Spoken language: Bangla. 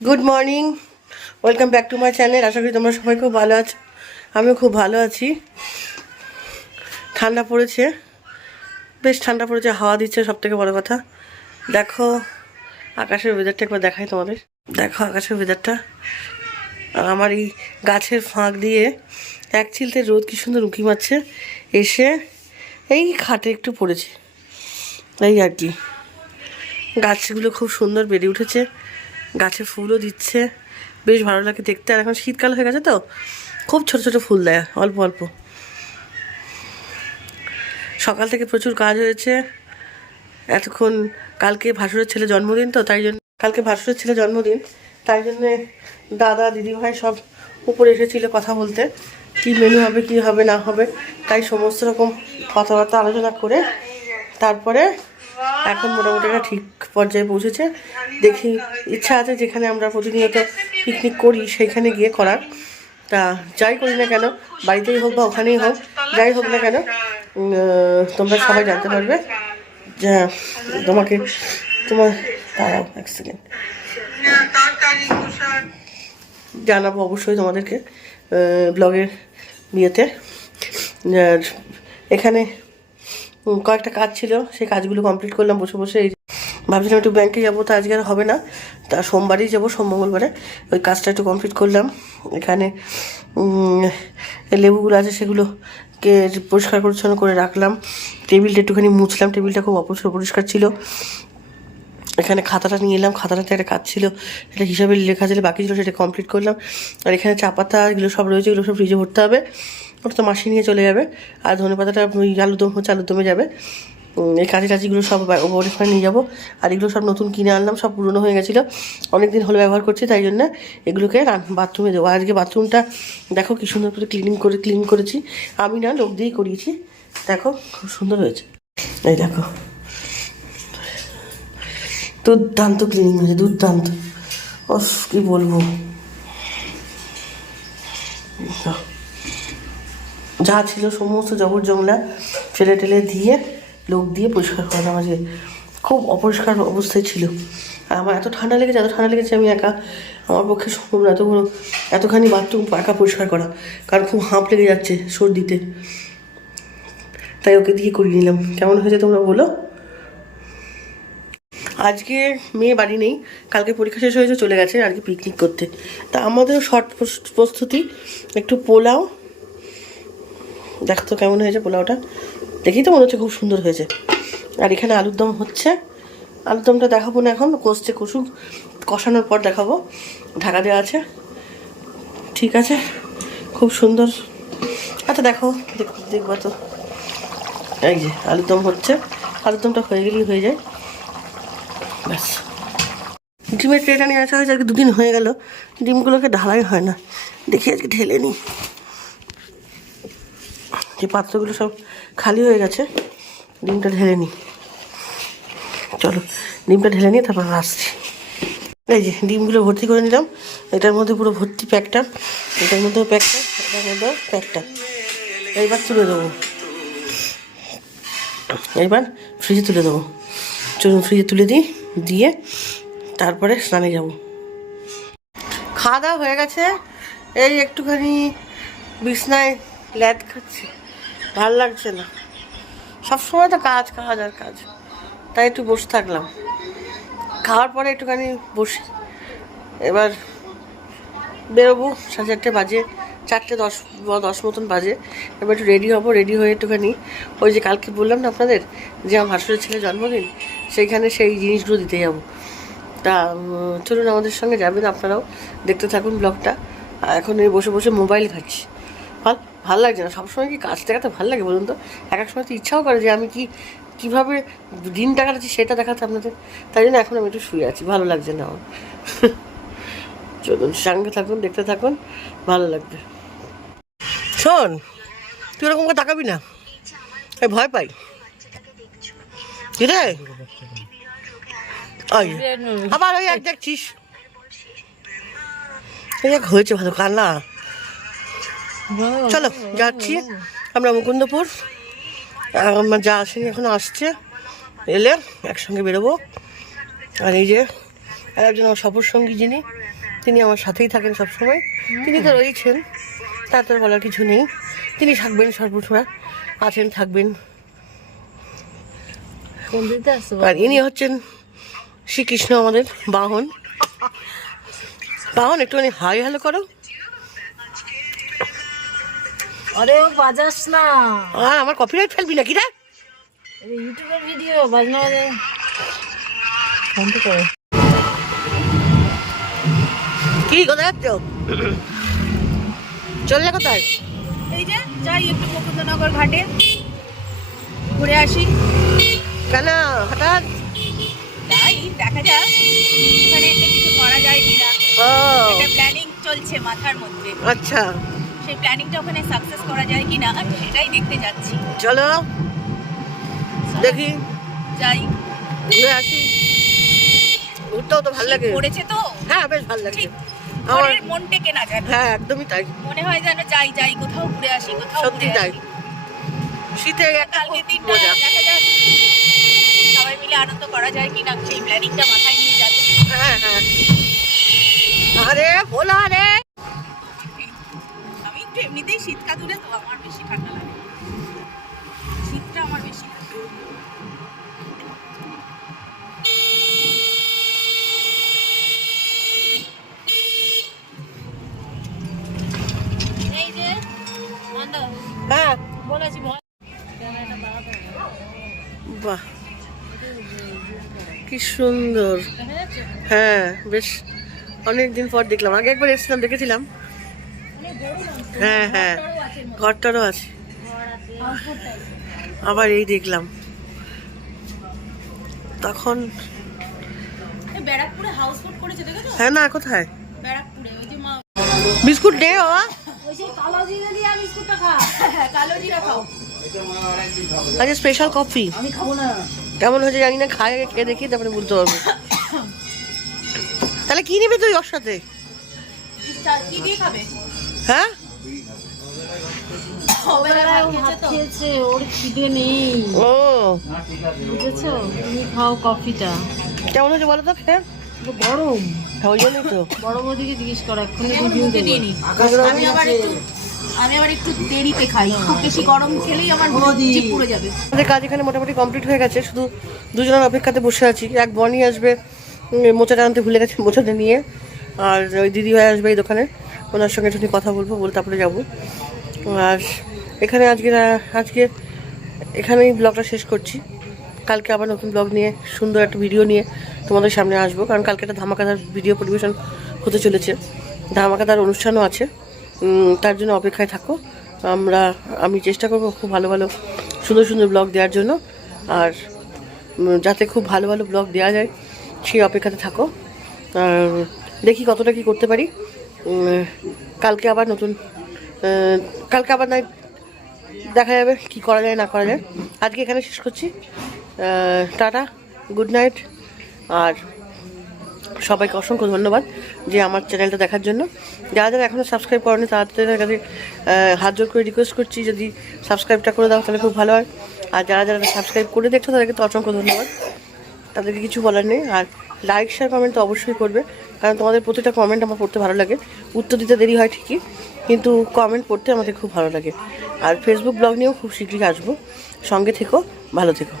Good morning, welcome back to my channel. আশা করি তোমরা সবাই খুব ভালো আছো, আমিও খুব ভালো আছি। ঠান্ডা পড়েছে, বেশ ঠান্ডা পড়েছে, হাওয়া দিচ্ছে। সব থেকে বড়ো কথা, দেখো আকাশের ওয়েদারটা একবার দেখাই তোমাদের। দেখো আকাশের ওয়েদারটা, আর আমার এই গাছের ফাঁক দিয়ে এক চিলতে রোদ কি সুন্দর উঁকি মারছে, এসে এই খাটে একটু পড়েছে, এই আর কি। গাছগুলো খুব সুন্দর বেড়ে উঠেছে, গাছে ফুলও দিচ্ছে, বেশ ভালো লাগে দেখতে। আর এখন শীতকাল হয়ে গেছে তো খুব ছোট ছোট ফুল দেয়, অল্প অল্প। সকাল থেকে প্রচুর কাজ হয়েছে এতক্ষণ। কালকে ভাসুরের ছেলে জন্মদিন, তো তাই জন্য কালকে ভাসুরের ছেলে জন্মদিন, তাই জন্যে দাদা দিদিভাই সব উপরে এসেছিল কথা বলতে, কি মেনু হবে কি হবে না হবে। তাই সমস্ত রকম কথাবার্তা আলোচনা করে তারপরে এখন মোটামুটি একটা ঠিক পর্যায়ে পৌঁছেছে। দেখি, ইচ্ছা আছে যেখানে আমরা প্রতিনিয়ত পিকনিক করি সেইখানে গিয়ে করার। তা যাই করি না কেন, বাড়িতেই হোক বা ওখানেই হোক, যাই হোক না কেন, তোমরা সবাই জানতে পারবে যে তোমার দাঁড়াও এক সেকেন্ড, জানাবো অবশ্যই তোমাদেরকে ব্লগের বিয়েতে। আর এখানে কয়েকটা কাজ ছিল, সেই কাজগুলো কমপ্লিট করলাম বসে বসে। এই ভাবছিলাম একটু ব্যাংকে যাবো, তা আজকে আর হবে না, তা সোমবারই যাবো, সোম মঙ্গলবারে। ওই কাজটা একটু কমপ্লিট করলাম। এখানে লেবুগুলো আছে সেগুলোকে পরিষ্কার পরিচ্ছন্ন করে রাখলাম। টেবিলটা একটুখানি মুছলাম, টেবিলটা খুব অপরিষ্কার ছিল। এখানে খাতাটা নিয়ে এলাম, খাতাটাতে একটা কাজ ছিল, এটা হিসাবে লেখা ছিল, বাকি ছিল সেটা কমপ্লিট করলাম। আর এখানে চা পাতা এগুলো সব রয়েছে, এগুলো সব ফ্রিজে ভরতে হবে, ওটা তো মাসি নিয়ে চলে যাবে। আর ধনে পাতাটা ওই আলুদম হচ্ছে, আলুদমে যাবে। এই কাঁচি টাচিগুলো সব ওখানে নিয়ে যাবো। আর এগুলো সব নতুন কিনে আনলাম, সব পুরনো হয়ে গেছিলো, অনেক দিন হলো ব্যবহার করছি, তাই জন্য এগুলোকে বাথরুমে দেবো। আজকে বাথরুমটা দেখো কি সুন্দর করে ক্লিন করেছি, আমি না লোক দিয়েই করিয়েছি। দেখো খুব সুন্দর হয়েছে, এই দেখো দুর্দান্ত ক্লিনিং হয়েছে, দুর্দান্ত। অস কি বলবো, যা ছিল সমস্ত জবর জংলা ফেলে টেলে দিয়ে লোক দিয়ে পরিষ্কার করা, আজকে খুব অপরিষ্কার অবস্থায় ছিল। আর আমার এত ঠান্ডা লেগেছে আমি একা, আমার পক্ষে সম্ভব না এতখানি বাথরুম একা পরিষ্কার করা, কারণ খুব হাঁপ লেগে যাচ্ছে সর্দিতে। তাই ওকে দিয়ে করিয়ে নিলাম। কেমন হয়েছে তোমরা বলো। আজকে মেয়ে বাড়ি নেই, কালকে পরীক্ষা শেষ হয়েছে, চলে গেছে আর কি পিকনিক করতে। তা আমাদেরও শর্ট প্রস্তুতি, একটু পোলাও। দেখো তো কেমন হয়েছে পোলাওটা, দেখেই তো মনে হচ্ছে খুব সুন্দর হয়েছে। আর এখানে আলুর দম হচ্ছে, আলুর দমটা দেখাবো না এখন, কষানোর পর দেখাবো, ঢাকা দেওয়া আছে। ঠিক আছে, খুব সুন্দর। আচ্ছা দেখো, দেখবা তো, এই যে আলুর দম হচ্ছে, আলুর দমটা হয়ে গেলেই হয়ে যায়, ব্যাস। ডিমের ট্রেটা নিয়ে আসা হয়েছে, আজকে 2 দিন হয়ে গেল, ডিমগুলোকে ঢালাই হয় না, দেখি আজকে ঢেলে নিই। যে পাত্রগুলো সব খালি হয়ে গেছে, ডিমটা ঢেলে নিই। চলো ডিমটা ঢেলে নিই, তারপর আসছি। এই যে ডিমগুলো ভর্তি করে নিলাম, এটার মধ্যে পুরো ভর্তি প্যাকটা, এটার মধ্যেও প্যাকটা, এটার মধ্যেও প্যাকটা। এইবার তুলে দেবো, এইবার ফ্রিজে তুলে দেবো। চলুন ফ্রিজে তুলে দিই, দিয়ে তারপরে স্নানে যাব। খাওয়া দাওয়া হয়ে গেছে, এই একটুখানি বিছনায় ল্যাদ খাচ্ছি, ভাল লাগছে না। সবসময় তো কাজ আর কাজ, তাই একটু বসে থাকলাম। খাওয়ার পরে একটুখানি বসি, এবার বেরোবো। 4:30 বাজে, 4:10 মতন বাজে। এবার একটু রেডি হবো, রেডি হয়ে একটুখানি ওই যে কালকে বললাম না আপনাদের যে আমার ভাসুরের ছেলে জন্মদিন, সেইখানে সেই জিনিসগুলো দিতে যাবো। তা চলুন আমাদের সঙ্গে যাবেন, আপনারাও দেখতে থাকুন ব্লগটা। এখন এই বসে বসে মোবাইল ঘাঁটছি, ভাল লাগছে না। সবসময় কি কাজ দেখাতে ভালো লাগে বলুন তো? এক সময় তো ইচ্ছাও করে যে আমি কীভাবে দিনটা কাটাচ্ছি সেটা দেখাতে আপনাদের। তাই জন্য এখন আমি একটু শুয়ে আছি, ভালো লাগছে না আমার। চলুন সঙ্গে থাকুন, দেখতে থাকুন, ভালো লাগবে। শোন, তুই ওরকম করে তাকাবি না, আমি ভয় পাই। কি রে আবার ওই এক দেখছিস, হয়েছে ভালো কান্না। চলো যাচ্ছি আমরা মুকুন্দপুর, আমার যা আসেনি এখন আসছে, এলে একসঙ্গে বেরোবো। আর এই যে আর একজন আমার সফর সঙ্গী যিনি, তিনি আমার সাথেই থাকেন সবসময়, তিনি তো রয়েছেন, তার তো বলার কিছু নেই, তিনি থাকবেন সর্বসময়, আছেন, থাকবেন। আর ইনি হচ্ছেন শ্রীকৃষ্ণ, আমাদের বাহন। বাহন একটুখানি হাই হ্যালো করো। আরে বাজাস না, আর আমার কপিরাইট ফেলবি নাকি রে? ইউটিউবের ভিডিও বাজনা বাজে বন্ধ করে। কি কোথায় যাচ্ছ? চললে কোথায়? এই যে যাই একটু মুকুন্দনগর ঘাটে ঘুরে আসি। কেন হঠাৎ? তাই দেখা যাক ওখানে এসে কিছু করা যায় কিনা। ও একটা প্ল্যানিং চলছে মাথার মধ্যে, আচ্ছা, সেই প্ল্যানিংটা ওখানে সাকসেস করা যায় কিনা সেটাই দেখতে যাচ্ছি। চলো দেখি, যাই ঘুরে আসি। ঘুরতেও তো ভালো লাগে। পড়েছে তো, হ্যাঁ বেশ ভালো লাগে ঠিক আমার। মনের মন টেকে না যায়। হ্যাঁ একদমই তাই, মনে হয় যেন যাই যাই কোথাও ঘুরে আসি, কোথাও সত্যি ঘুরে তাই। আসি। শীতে একটা কালকে খুব দিনটা মজা। দেখা যাক সবাই মিলে আনন্দ করা যায় কিনা, সেই প্ল্যানিংটা মাথায় নিয়ে যাচ্ছি। হ্যাঁ হ্যাঁ, আরে ভোলা রে। আমি একটু এমনিতেই শীত কাতুরে, তো আমার বেশি ঠান্ডা লাগে, শীতটা আমার বেশি লাগে। এই যে নন্দা হ্যাঁ বলেছি বাহ কি সুন্দর। হ্যাঁ বেশ অনেক দিন পর দেখলাম, আগে একবার এসেছিলাম দেখেছিলাম। হ্যাঁ হ্যাঁ, ঘরটারও আছে, আবার এই দেখলাম তখন। ব্যারাকপুরে হাউসবোট করেছে দেখেছো? হ্যাঁ না কোথায়? ব্যারাকপুরে ওই যে মা বিস্কুট দে বাবা। ওই যে কালো জিরা দিয়ে বিস্কুটটা খা। হ্যাঁ কালো জিরা খাও। আজকে স্পেশাল কফি, আমি খাবো না। কেমন হয়েছে জানি না, খায় খেয়ে দেখি তারপরে বুঝতে পারবো। তাহলে কি নিবি তুই ওর সাথে? কি দিয়ে খাবে? হ্যাঁ খেয়েছে, ওর খিদে নেই। ও বুঝেছো, তুমি খাও কফিটা। কেমন হয়েছে বলো তো খেয়ে? গরম, ওই জন্যই তো বড় বৌদিকে জিজ্ঞেস করো, এক্ষুনি রিভিউ দেবো। আমি আবার একটু দেরিতে খাই, খুব বেশি গরম খেলেই আমার জিভ পুড়ে যাবে। আমাদের কাজ এখানে মোটামুটি কমপ্লিট হয়ে গেছে, শুধু দুজনের অপেক্ষাতে বসে আছি। এক বনি আসবে, মোচাটা আনতে ভুলে গেছে, মোচাটা নিয়ে। আর ওই দিদি ভাই আসবে এই দোকানে, ওনার সঙ্গে একটু কথা বলবো, বলে তারপরে যাবো। আর এখানে আজকে এখানেই ব্লগটা শেষ করছি। কালকে আবার নতুন ব্লগ নিয়ে, সুন্দর একটা ভিডিও নিয়ে তোমাদের সামনে আসবো, কারণ কালকে একটা ধামাকাদার ভিডিও পরিবেশন হতে চলেছে, ধামাকাদার অনুষ্ঠানও আছে। তার জন্য অপেক্ষায় থাকো। আমি চেষ্টা করবো খুব ভালো ভালো সুন্দর সুন্দর ব্লগ দেওয়ার জন্য, আর যাতে খুব ভালো ভালো ব্লগ দেওয়া যায় সেই অপেক্ষাতে থাকো। আর দেখি কতটা কি করতে পারি। কালকে আবার নাই দেখা যাবে কি করা যায় না করা যায়। আজকে এখানে শেষ করছি। Tata, good night. আর সবাইকে অসংখ্য ধন্যবাদ যে আমার চ্যানেলটা দেখার জন্য। যারা যারা এখনও সাবস্ক্রাইব করেনি তাদের কাছে হাত জোর করে রিকোয়েস্ট করছি, যদি সাবস্ক্রাইবটা করে দাও তাহলে খুব ভালো হয়। আর যারা যারা সাবস্ক্রাইব করে দেখছো তাদেরকে তো অসংখ্য ধন্যবাদ, তাদেরকে কিছু বলার নেই। আর লাইক শেয়ার কমেন্ট তো অবশ্যই করবে, কারণ তোমাদের প্রতিটা কমেন্ট আমার পড়তে ভালো লাগে। উত্তর দিতে দেরি হয় ঠিকই, কিন্তু কমেন্ট পড়তে আমাদের খুব ভালো লাগে। আর ফেসবুক ব্লগ নিয়েও খুব শীঘ্রই আসবো, সঙ্গে থেকো, ভালো থেকো।